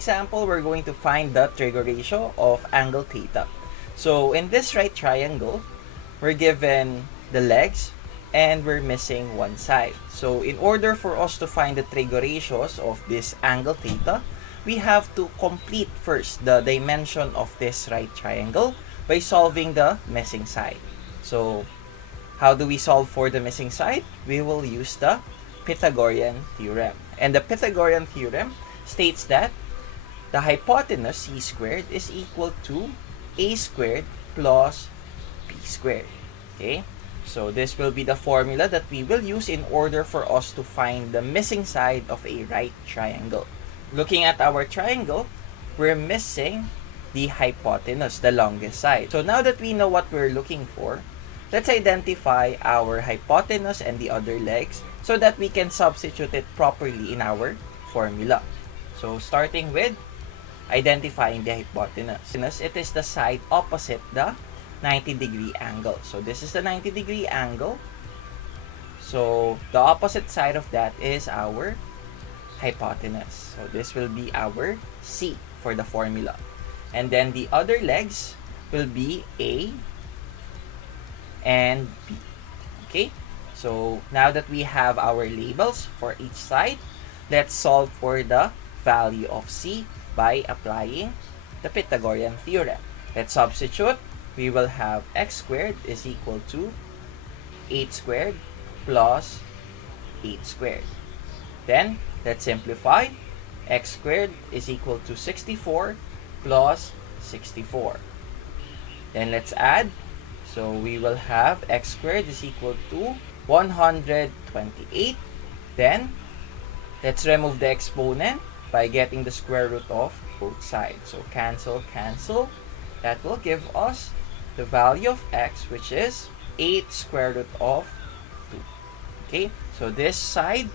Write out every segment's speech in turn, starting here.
example, we're going to find the trig ratio of angle theta. So in this right triangle, we're given the legs and we're missing one side. So in order for us to find the trig ratios of this angle theta, we have to complete first the dimension of this right triangle by solving the missing side. So how do we solve for the missing side? We will use the Pythagorean theorem. And the Pythagorean theorem states that the hypotenuse c squared is equal to a squared plus b squared. Okay? So this will be the formula that we will use in order for us to find the missing side of a right triangle. Looking at our triangle, we're missing the hypotenuse, the longest side. So now that we know what we're looking for, let's identify our hypotenuse and the other legs so that we can substitute it properly in our formula. So starting with identifying the hypotenuse, it is the side opposite the 90-degree angle. So this is the 90-degree angle. So the opposite side of that is our hypotenuse. So this will be our C for the formula. And then the other legs will be A and B. Okay? So now that we have our labels for each side, let's solve for the value of C by applying the Pythagorean theorem. Let's substitute. We will have x squared is equal to 8 squared plus 8 squared. Then, let's simplify. X squared is equal to 64 plus 64. Then let's add. So we will have x squared is equal to 128. Then, let's remove the exponent by getting the square root of both sides. So cancel, cancel. That will give us the value of x, which is 8 square root of 2. Okay, so this side,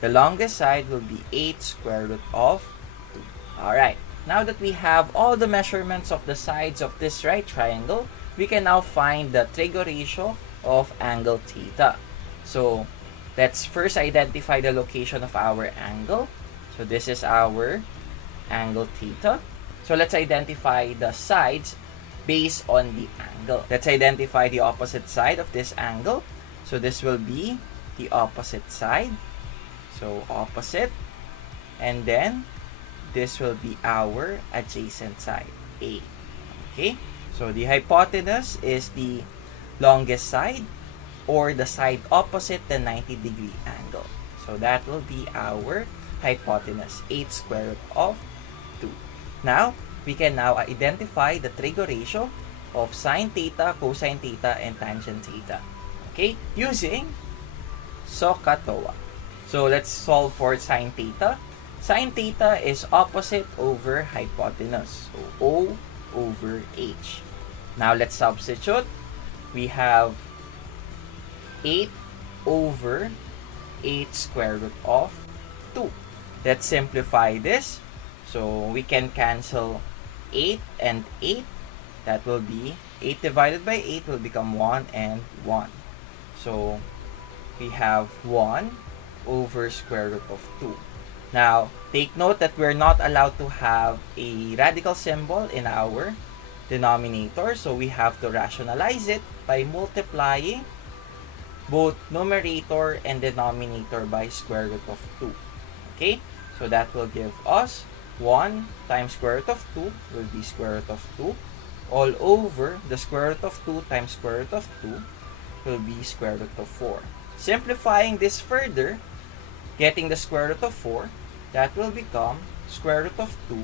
the longest side will be 8 square root of 2. Alright, now that we have all the measurements of the sides of this right triangle, we can now find the trig ratio of angle theta. So let's first identify the location of our angle. So this is our angle theta. So let's identify the sides based on the angle. Let's identify the opposite side of this angle. So this will be the opposite side. So opposite. And then this will be our adjacent side, A. Okay? So the hypotenuse is the longest side or the side opposite the 90-degree angle. So that will be our hypotenuse, 8 square root of 2. Now, we can now identify the trig ratio of sine theta, cosine theta, and tangent theta. Okay? Using SOHCAHTOA. So let's solve for sine theta. Sine theta is opposite over hypotenuse. So O over H. Now let's substitute. We have 8 over 8 square root of 2. Let's simplify this. So we can cancel 8 and 8. That will be 8 divided by 8 will become 1 and 1. So we have 1 over square root of 2. Now, take note that we're not allowed to have a radical symbol in our denominator. So we have to rationalize it by multiplying both numerator and denominator by square root of 2. Okay? So that will give us 1 times square root of 2 will be square root of 2 all over the square root of 2 times square root of 2 will be square root of 4. Simplifying this further, getting the square root of 4, that will become square root of 2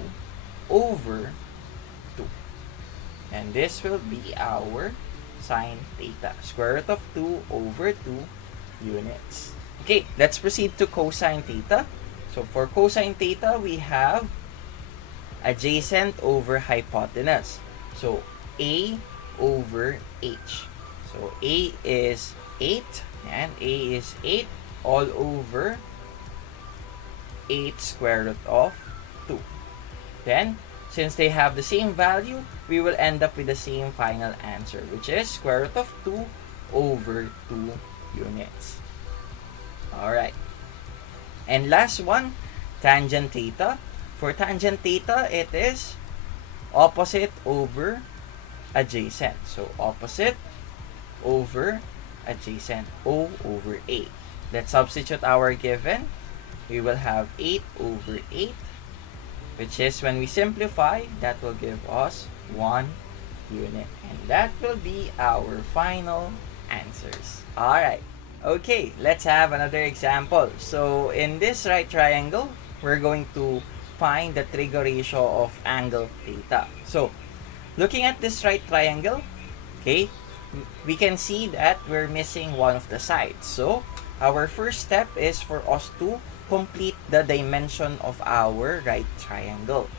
over 2. And this will be our sine theta. Square root of 2 over 2 units. Okay, let's proceed to cosine theta. So for cosine theta, we have adjacent over hypotenuse. So A over H. So A is 8 and A is 8 all over 8 square root of 2. Then, since they have the same value, we will end up with the same final answer, which is square root of 2 over 2 units. Alright. And last one, tangent theta. For tangent theta, it is opposite over adjacent. So opposite over adjacent, O over A. Let's substitute our given. We will have 8 over 8, which is, when we simplify, that will give us 1 unit. And that will be our final answers. Alright. Okay, let's have another example. So in this right triangle, we're going to find the trig ratio of angle theta. So looking at this right triangle, okay, we can see that we're missing one of the sides. So our first step is for us to complete the dimension of our right triangle.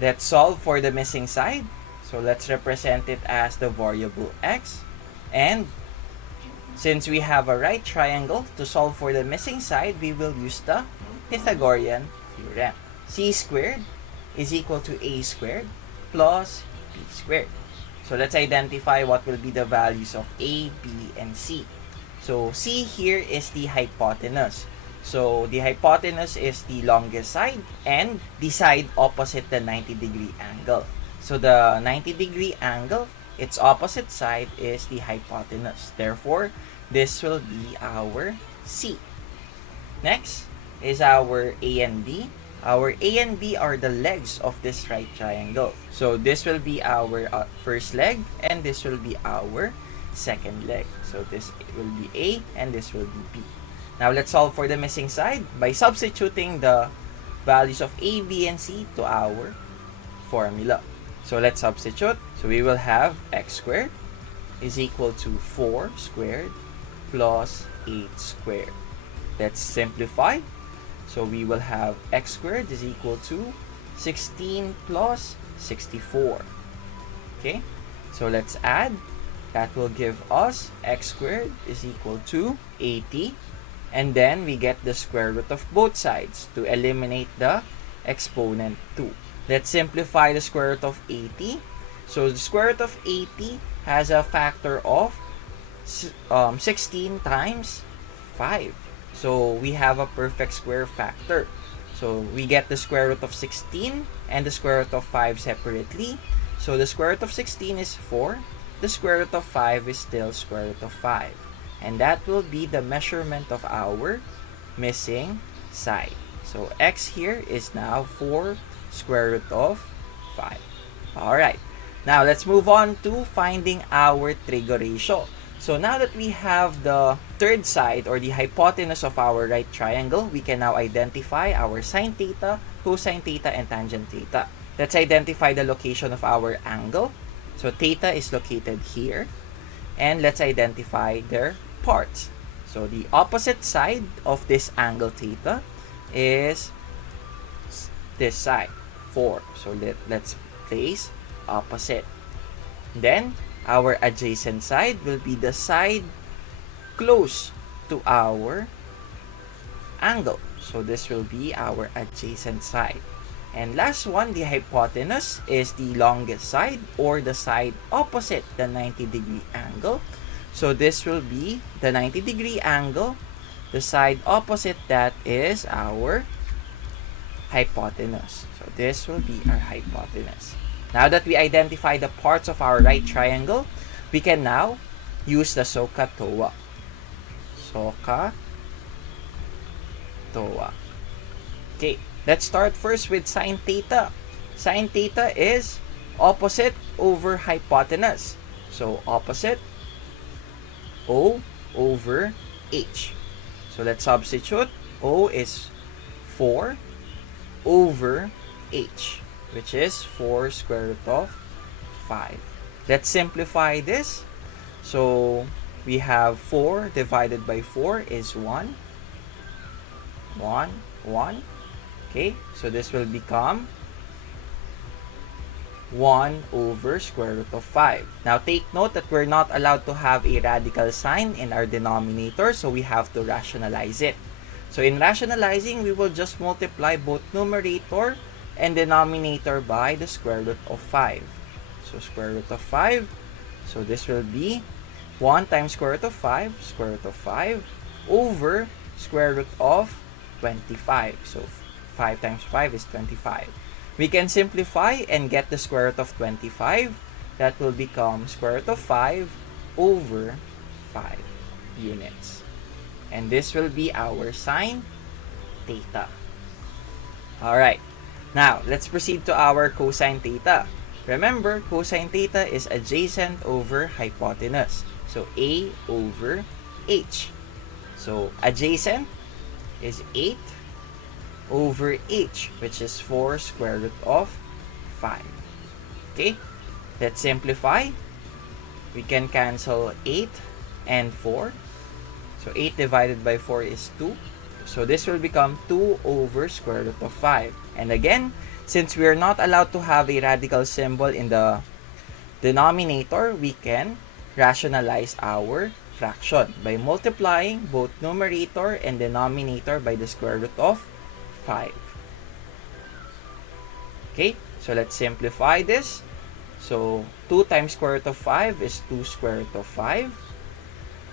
Let's solve for the missing side. So let's represent it as the variable x. And since we have a right triangle, to solve for the missing side, we will use the Pythagorean theorem. C squared is equal to A squared plus B squared. So let's identify what will be the values of A, B, and C. So C here is the hypotenuse. So the hypotenuse is the longest side and the side opposite the 90-degree angle. So the 90-degree angle, its opposite side is the hypotenuse. Therefore, this will be our C. Next is our A and B. Our A and B are the legs of this right triangle. So this will be our first leg and this will be our second leg. So this will be A and this will be B. Now let's solve for the missing side by substituting the values of A, B, and C to our formula. So let's substitute. So we will have x squared is equal to 4 squared plus 8 squared. Let's simplify. So we will have x squared is equal to 16 plus 64. Okay, so let's add. That will give us x squared is equal to 80. And then we get the square root of both sides to eliminate the exponent 2. Let's simplify the square root of 80. So the square root of 80 has a factor of 16 times 5. So we have a perfect square factor. So we get the square root of 16 and the square root of 5 separately. So the square root of 16 is 4. The square root of 5 is still square root of 5. And that will be the measurement of our missing side. So x here is now 4 square root of 5. Alright. Now let's move on to finding our trig ratio. So now that we have the third side or the hypotenuse of our right triangle, we can now identify our sine theta, cosine theta, and tangent theta. Let's identify the location of our angle. So theta is located here. And let's identify their parts. So the opposite side of this angle theta is this side, 4. So let's place opposite. Then our adjacent side will be the side close to our angle. So this will be our adjacent side. And last one, the hypotenuse is the longest side or the side opposite the 90-degree angle. So this will be the 90-degree angle. The side opposite that is our hypotenuse. So this will be our hypotenuse. Now that we identify the parts of our right triangle, we can now use the SOHCAHTOA. SOHCAHTOA. Okay, let's start first with sine theta. Sine theta is opposite over hypotenuse. So opposite O over H. So let's substitute. O is 4 over H, which is 4 square root of 5. Let's simplify this. So we have 4 divided by 4 is 1. 1, 1. Okay, so this will become 1 over square root of 5. Now take note that we're not allowed to have a radical sign in our denominator, so we have to rationalize it. So in rationalizing, we will just multiply both numerator and denominator by the square root of 5. So square root of 5. So this will be 1 times square root of 5, square root of 5, over square root of 25. So 5 times 5 is 25. We can simplify and get the square root of 25. That will become square root of 5 over 5 units. And this will be our sine theta. Alright, now let's proceed to our cosine theta. Remember, cosine theta is adjacent over hypotenuse. So A over H. So adjacent is 8 over H, which is 4 square root of 5. Okay, let's simplify. We can cancel 8 and 4. So 8 divided by 4 is 2. So this will become 2 over square root of 5. And again, since we are not allowed to have a radical symbol in the denominator, we can rationalize our fraction by multiplying both numerator and denominator by the square root of 5. Okay, so let's simplify this. So 2 times square root of 5 is 2 square root of 5.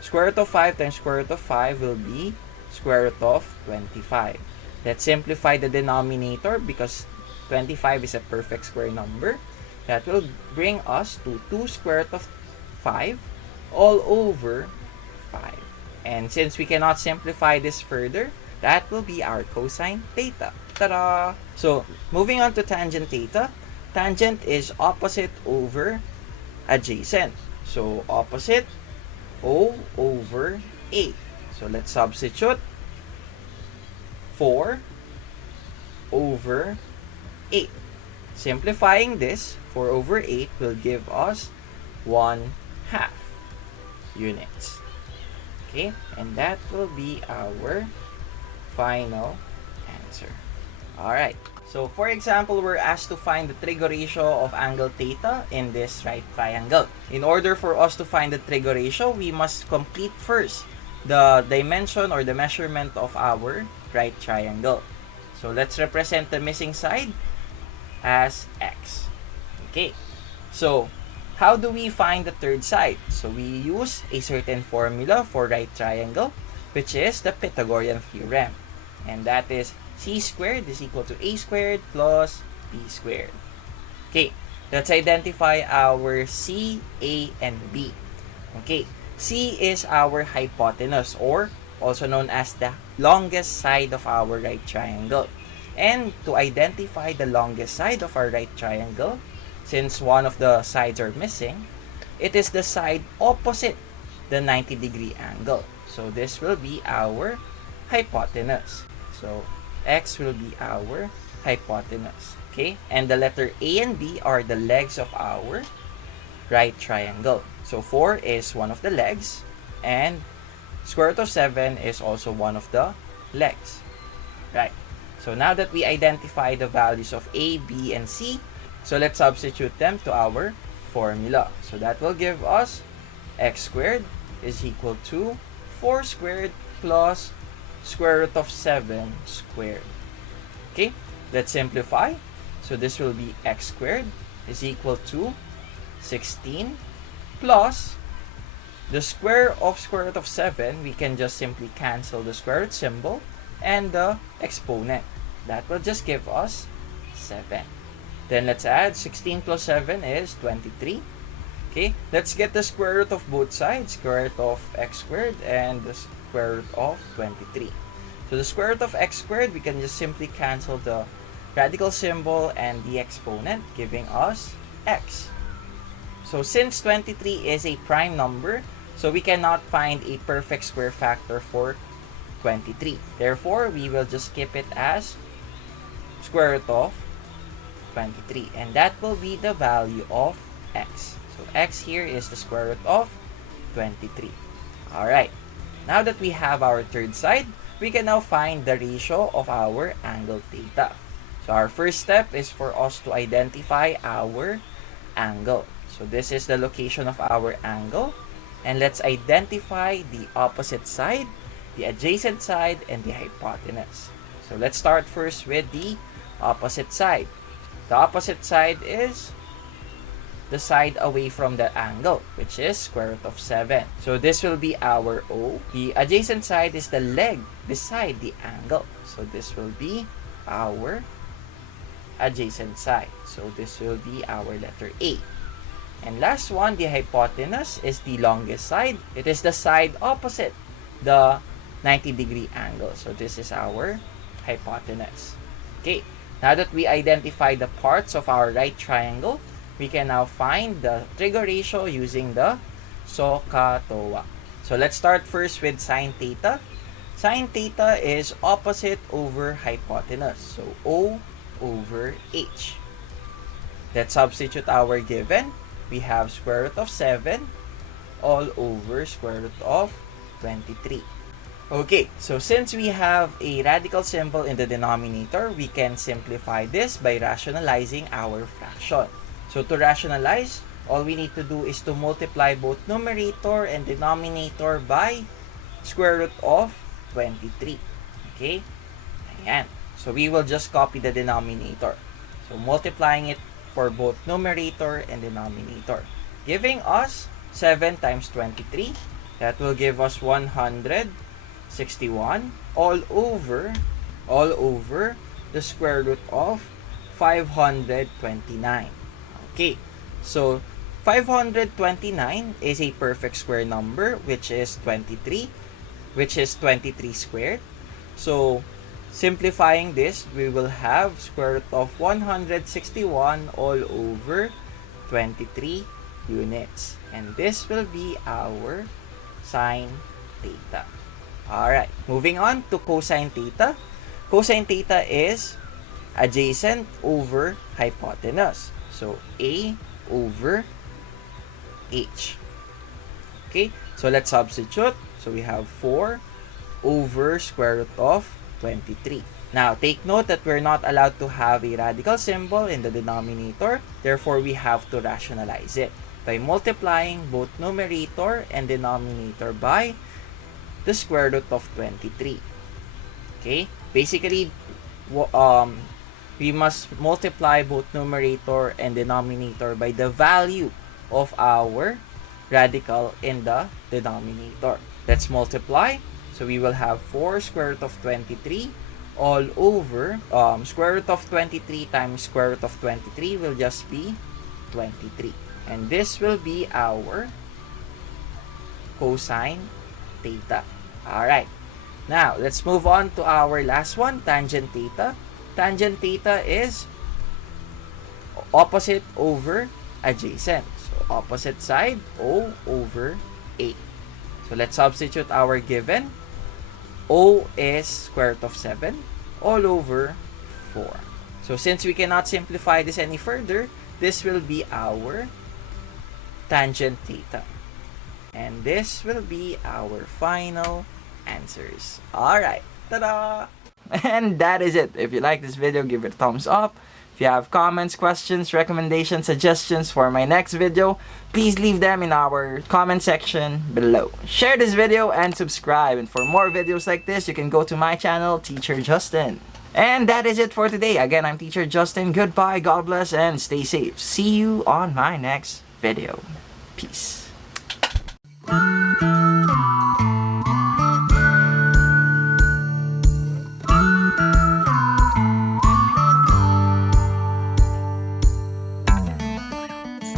Square root of 5 times square root of 5 will be square root of 25. Let's simplify the denominator because 25 is a perfect square number. That will bring us to 2 square root of 5 all over 5. And since we cannot simplify this further, that will be our cosine theta. Ta-da! So, moving on to tangent theta. Tangent is opposite over adjacent. So, opposite O over A. So, let's substitute 4 over 8. Simplifying this, 4 over 8 will give us 1/2 units. Okay, and that will be our final answer. Alright, so for example, we're asked to find the trig ratio of angle theta in this right triangle. In order for us to find the trig ratio, we must complete first the dimension or the measurement of our right triangle. So let's represent the missing side as x. Okay, so how do we find the third side? So we use a certain formula for right triangle, which is the Pythagorean theorem. And that is c squared is equal to a squared plus b squared. Okay, let's identify our c, a, and b. Okay, c is our hypotenuse, or also known as the longest side of our right triangle. And to identify the longest side of our right triangle, since one of the sides are missing, it is the side opposite the 90-degree angle. So this will be our hypotenuse. So x will be our hypotenuse. Okay, and the letter A and B are the legs of our right triangle. So 4 is one of the legs, and square root of 7 is also one of the legs. Right. So now that we identify the values of A, B, and C, so let's substitute them to our formula. So that will give us x squared is equal to 4 squared plus square root of 7 squared. Okay, let's simplify. So this will be x squared is equal to 16 plus the square root of 7. We can just simply cancel the square root symbol and the exponent. That will just give us 7. Then let's add 16 plus 7 is 23. Okay, let's get the square root of both sides, square root of x squared and the square root of 23. So the square root of x squared, we can just simply cancel the radical symbol and the exponent, giving us x. So since 23 is a prime number, so we cannot find a perfect square factor for 23. Therefore, we will just keep it as square root of 23, and that will be the value of x. So x here is the square root of 23. Alright, now that we have our third side, we can now find the ratio of our angle theta. So our first step is for us to identify our angle. So this is the location of our angle, and let's identify the opposite side, the adjacent side, and the hypotenuse. So let's start first with the opposite side. The opposite side is the side away from the angle, which is square root of 7. So this will be our O. The adjacent side is the leg beside the angle. So this will be our adjacent side. So this will be our letter A. And last one, the hypotenuse is the longest side. It is the side opposite the 90-degree angle. So this is our hypotenuse. Okay, now that we identify the parts of our right triangle, we can now find the trig ratio using the SOHCAHTOA. So let's start first with sine theta. Sine theta is opposite over hypotenuse. So O over H. Let's substitute our given. We have square root of 7 all over square root of 23. Okay, so since we have a radical symbol in the denominator, we can simplify this by rationalizing our fraction. So to rationalize, all we need to do is to multiply both numerator and denominator by square root of 23. Okay? Ayan. So we will just copy the denominator. So multiplying it for both numerator and denominator, giving us 7 times 23. That will give us 161 all over the square root of 529. Okay, so 529 is a perfect square number, which is 23 squared. So simplifying this, we will have square root of 161 all over 23 units. And this will be our sine theta. Alright, moving on to cosine theta. Cosine theta is adjacent over hypotenuse. So A over H. Okay, so let's substitute. So we have 4 over square root of 23. Now, take note that we're not allowed to have a radical symbol in the denominator. Therefore, we have to rationalize it by multiplying both numerator and denominator by the square root of 23. Okay? Basically, we must multiply both numerator and denominator by the value of our radical in the denominator. Let's multiply. So we will have 4 square root of 23 all over square root of 23 times square root of 23 will just be 23. And this will be our cosine theta. Alright. Now, let's move on to our last one, tangent theta. Tangent theta is opposite over adjacent. So, opposite side, O over A. So, let's substitute our given. O is square root of 7 all over 4. So, since we cannot simplify this any further, this will be our tangent theta. And this will be our final answers. Alright. Ta-da! And that is it. If you like this video, give it a thumbs up. If you have comments, questions, recommendations, suggestions for my next video, please leave them in our comment section below. Share this video and subscribe. And for more videos like this, you can go to my channel, Teacher Justin. And that is it for today. Again, I'm Teacher Justin. Goodbye, God bless, and stay safe. See you on my next video. Peace.